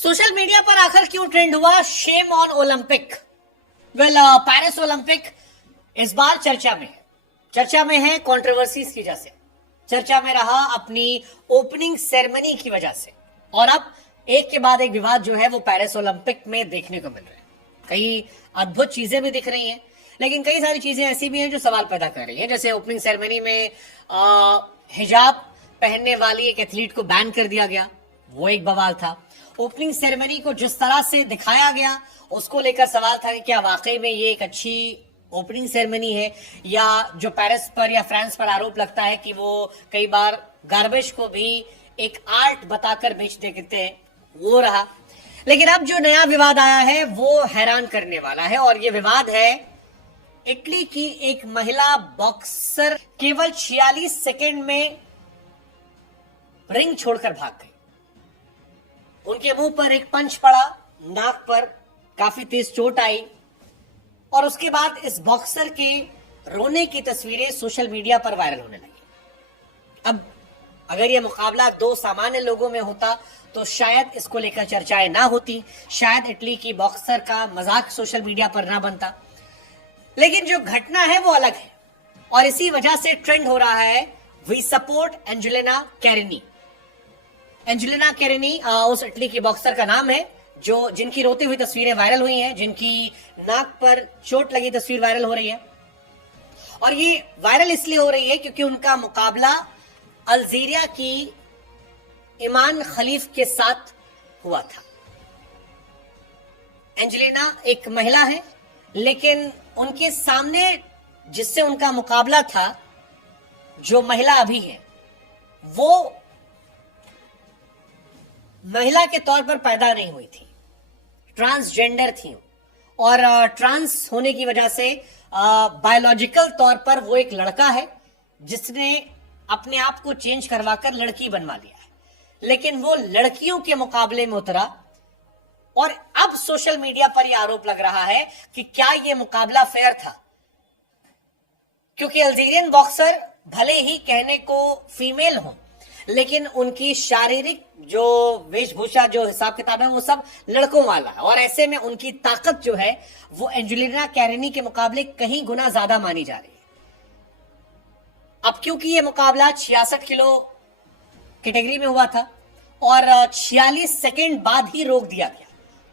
Social media पर आखिर क्यों ट्रेंड हुआ shame on Olympic. Well, Paris Olympic इस बार चर्चा में है कंट्रोवर्सीज की वजह से, चर्चा में रहा अपनी ओपनिंग सेरेमनी की वजह से, और अब एक के बाद एक विवाद जो है वो पेरिस ओलंपिक में देखने को मिल रहा है। कई अद्भुत चीजें भी दिख रही हैं, लेकिन कई सारी चीजें ऐसी भी हैं जो सवाल पैदा कर रही हैं। जैसे ओपनिंग सेरेमनी में हिजाब पहनने वाली एक एथलीट को बैन कर दिया गया, वो एक बवाल था। ओपनिंग सेरेमनी को जिस तरह से दिखाया गया उसको लेकर सवाल था कि क्या वाकई में ये एक अच्छी ओपनिंग सेरेमनी है, या जो पेरिस पर या फ्रांस पर आरोप लगता है कि वो कई बार गार्बेज को भी एक आर्ट बताकर बेच देते हैं, वो रहा। लेकिन अब जो नया विवाद आया है वो हैरान करने वाला है, और ये विवाद है इटली की एक महिला बॉक्सर केवल 46 सेकेंड में रिंग छोड़कर भाग गई। उनके मुंह पर एक पंच पड़ा, नाक पर काफी तेज चोट आई, और उसके बाद इस बॉक्सर के रोने की तस्वीरें सोशल मीडिया पर वायरल होने लगी। अब अगर यह मुकाबला दो सामान्य लोगों में होता तो शायद इसको लेकर चर्चाएं ना होती, शायद इटली की बॉक्सर का मजाक सोशल मीडिया पर ना बनता। लेकिन जो घटना है वो अलग है, और इसी वजह से ट्रेंड हो रहा है we support Angelina Carini. Angelina Carini उस इटली की बॉक्सर का नाम है जो जिनकी रोती हुई तस्वीरें वायरल हुई हैं, जिनकी नाक पर चोट लगी तस्वीर वायरल हो रही है। और ये वायरल इसलिए हो रही है क्योंकि उनका मुकाबला अल्जीरिया की ईमान खलीफ के साथ हुआ था। एंजेलिना एक महिला है, लेकिन उनके सामने जिससे उनका मुकाबला था, जो महिला अभी है, वो महिला के तौर पर पैदा नहीं हुई थी, ट्रांसजेंडर थी, और ट्रांस होने की वजह से बायोलॉजिकल तौर पर वो एक लड़का है जिसने अपने आप को चेंज करवाकर लड़की बनवा लिया है। लेकिन वो लड़कियों के मुकाबले में उतरा, और अब सोशल मीडिया पर यह आरोप लग रहा है कि क्या यह मुकाबला फेयर था, क्योंकि अल्जीरियन बॉक्सर भले ही कहने को फीमेल हो, लेकिन उनकी शारीरिक जो वेशभूषा, जो हिसाब किताब है, वो सब लड़कों वाला है, और ऐसे में उनकी ताकत जो है वो एंजेलिना कैरिनी के मुकाबले कहीं गुना ज्यादा मानी जा रही है। अब क्योंकि ये मुकाबला 66 किलो कैटेगरी में हुआ था और 46 सेकेंड बाद ही रोक दिया गया,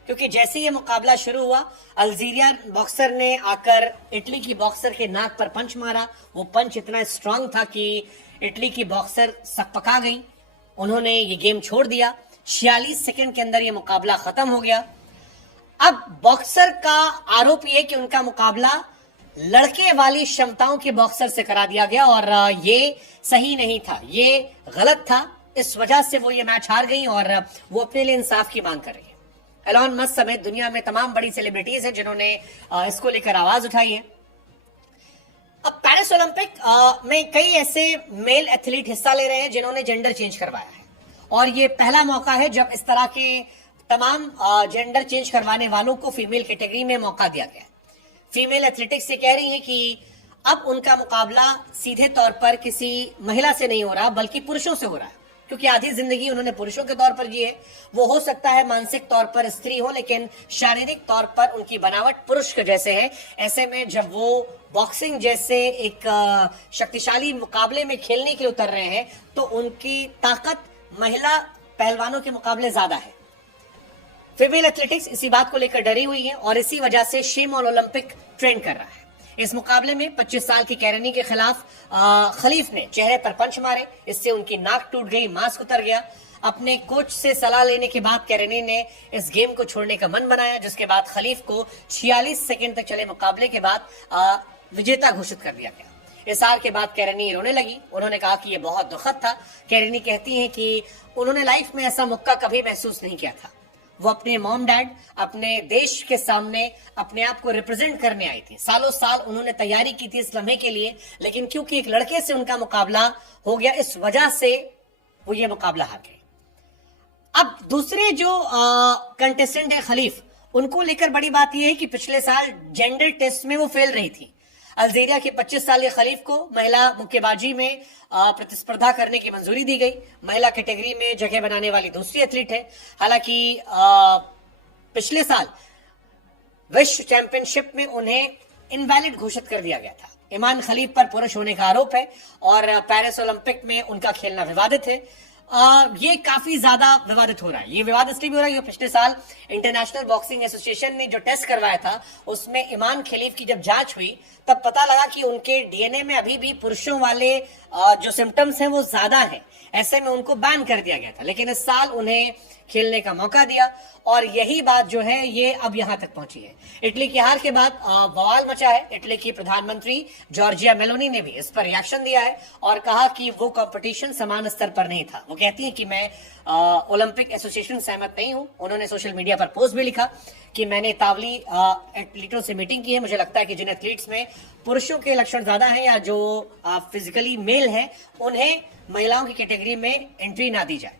क्योंकि जैसे ये मुकाबला शुरू हुआ, अल्जीरिया बॉक्सर ने आकर इटली की बॉक्सर के नाक पर पंच मारा। वो पंच इतना स्ट्रांग था कि इटली की बॉक्सर सकपका गई, उन्होंने ये गेम छोड़ दिया। 46 सेकेंड के अंदर ये मुकाबला खत्म हो गया। अब बॉक्सर का आरोप ये कि उनका मुकाबला लड़के वाली क्षमताओं के बॉक्सर से करा दिया गया, और ये सही नहीं था, ये गलत था। इस वजह से वो ये मैच हार गई और वो अपने लिए इंसाफ की मांग कर रही है। एलॉन मस्क समेत दुनिया में तमाम बड़ी सेलिब्रिटीज हैं जिन्होंने इसको लेकर आवाज उठाई है। अब पेरिस ओलंपिक में कई ऐसे मेल एथलीट हिस्सा ले रहे हैं जिन्होंने जेंडर चेंज करवाया है, और ये पहला मौका है जब इस तरह के तमाम जेंडर चेंज करवाने वालों को फीमेल कैटेगरी में मौका दिया गया है। फीमेल एथलेटिक्स ये कह रही है कि अब उनका मुकाबला सीधे तौर पर किसी महिला से नहीं हो रहा, बल्कि पुरुषों से हो रहा है, क्योंकि आधी जिंदगी उन्होंने पुरुषों के तौर पर जी है। वो हो सकता है मानसिक तौर पर स्त्री हो, लेकिन शारीरिक तौर पर उनकी बनावट पुरुष के जैसे है। ऐसे में जब वो बॉक्सिंग जैसे एक शक्तिशाली मुकाबले में खेलने के लिए उतर रहे हैं, तो उनकी ताकत महिला पहलवानों के मुकाबले ज्यादा है। फीमेल एथलेटिक्स इसी बात को लेकर डरी हुई है, और इसी वजह से शेम ऑन ओलंपिक ट्रेंड कर रहा है। इस मुकाबले में 25 साल की कैरिनी के खिलाफ खलीफ ने चेहरे पर पंच मारे, इससे उनकी नाक टूट गई, मास्क उतर गया। अपने कोच से सलाह लेने के बाद कैरिनी ने इस गेम को छोड़ने का मन बनाया, जिसके बाद खलीफ को 46 सेकेंड तक चले मुकाबले के बाद विजेता घोषित कर दिया गया। इस हार के बाद कैरिनी रोने लगी। उन्होंने कहा कि यह बहुत दुखद था। कैरिनी कहती हैं कि उन्होंने लाइफ में ऐसा मौका कभी महसूस नहीं किया था। वो अपने मॉम डैड, अपने देश के सामने अपने आप को रिप्रेजेंट करने आई थी। सालों साल उन्होंने तैयारी की थी इस लम्हे के लिए, लेकिन क्योंकि एक लड़के से उनका मुकाबला हो गया, इस वजह से वो ये मुकाबला हार गए। अब दूसरे जो कंटेस्टेंट है खलीफ, उनको लेकर बड़ी बात यह है कि पिछले साल जेंडर टेस्ट में वो फेल रही थी। अल्जीरिया के 25 सालीय खलीफ को महिला मुक्केबाजी में प्रतिस्पर्धा करने की मंजूरी दी गई। महिला कैटेगरी में जगह बनाने वाली दूसरी एथलीट है। हालांकि पिछले साल विश्व चैंपियनशिप में उन्हें इनवैलिड घोषित कर दिया गया था। ईमान खलीफ पर पुरुष होने का आरोप है और पेरिस ओलंपिक में उनका खेलना विवादित है। ये काफी ज्यादा विवादित हो रहा है। ये विवाद इसलिए भी हो रहा है कि पिछले साल इंटरनेशनल बॉक्सिंग एसोसिएशन ने जो टेस्ट करवाया था उसमें ईमान खलीफ की जब जांच हुई तब पता लगा कि उनके डीएनए में अभी भी पुरुषों वाले जो सिम्टम्स हैं वो ज्यादा हैं। ऐसे में उनको बैन कर दिया गया था, लेकिन इस साल उन्हें खेलने का मौका दिया और यही बात जो है ये अब यहां तक पहुंची है। इटली की हार के बाद बवाल मचा है। इटली की प्रधानमंत्री जॉर्जिया मेलोनी ने भी इस पर रिएक्शन दिया है और कहा कि वो कंपटीशन समान स्तर पर नहीं था। वो कहती है कि मैं ओलंपिक एसोसिएशन सहमत नहीं हूं। उन्होंने सोशल मीडिया पर पोस्ट भी लिखा कि मैंने इतालवी एथलीटों से मीटिंग की है। मुझे लगता है कि जिन एथलीट्स में पुरुषों के लक्षण ज्यादा हैं या जो फिजिकली मेल हैं उन्हें महिलाओं की कैटेगरी में एंट्री ना दी जाए।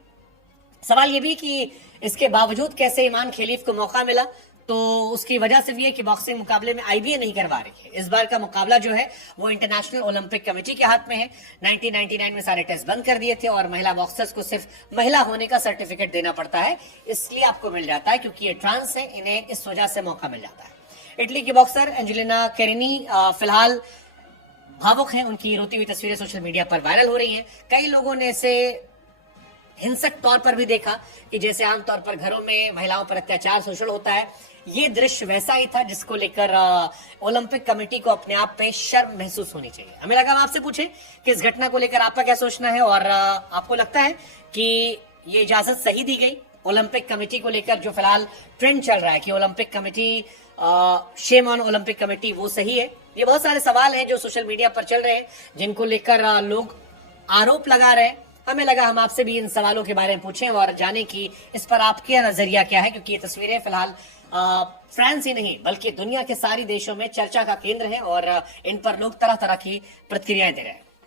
सवाल ये भी कि इसके बावजूद कैसे ईमान खलीफ को मौका मिला, तो उसकी वजह सिर्फ ये कि बॉक्सिंग मुकाबले में आईबीए नहीं करवा रही है। इस बार का मुकाबला जो है वो इंटरनेशनल ओलंपिक कमेटी के हाथ में है। 1999 में सारे टेस्ट बंद कर दिए थे और महिला बॉक्सर्स को सिर्फ महिला होने का सर्टिफिकेट देना पड़ता है, इसलिए आपको मिल जाता है क्योंकि ये ट्रांस है, इन्हें इस वजह से मौका मिल जाता है। इटली की बॉक्सर एंजेलिना कैरिनी फिलहाल भावुक हैं। उनकी रोती हुई तस्वीरें सोशल मीडिया पर वायरल हो रही हैं। कई लोगों ने इसे हिंसक तौर पर भी देखा कि जैसे आमतौर पर घरों में महिलाओं पर अत्याचार शोषण होता है, ये दृश्य वैसा ही था जिसको लेकर ओलंपिक कमेटी को अपने आप पे शर्म महसूस होनी चाहिए। हमें लगा हम आपसे पूछें कि इस घटना को लेकर आपका क्या सोचना है और आपको लगता है कि ये इजाजत सही दी गई ओलंपिक कमेटी को लेकर। जो फिलहाल ट्रेंड चल रहा है कि Olympic committee shame on Olympic committee, वो सही है। ये बहुत सारे सवाल हैं जो सोशल मीडिया पर चल रहे हैं जिनको लेकर लोग आरोप लगा रहे हैं। हमें लगा हम आपसे भी इन सवालों के बारे में पूछें और जानें कि इस पर आपका नजरिया क्या है, क्योंकि ये तस्वीरें फिलहाल फ्रांस ही नहीं बल्कि दुनिया के सारे देशों में चर्चा का केंद्र है और इन पर लोग तरह तरह की प्रतिक्रियाएं दे रहे हैं।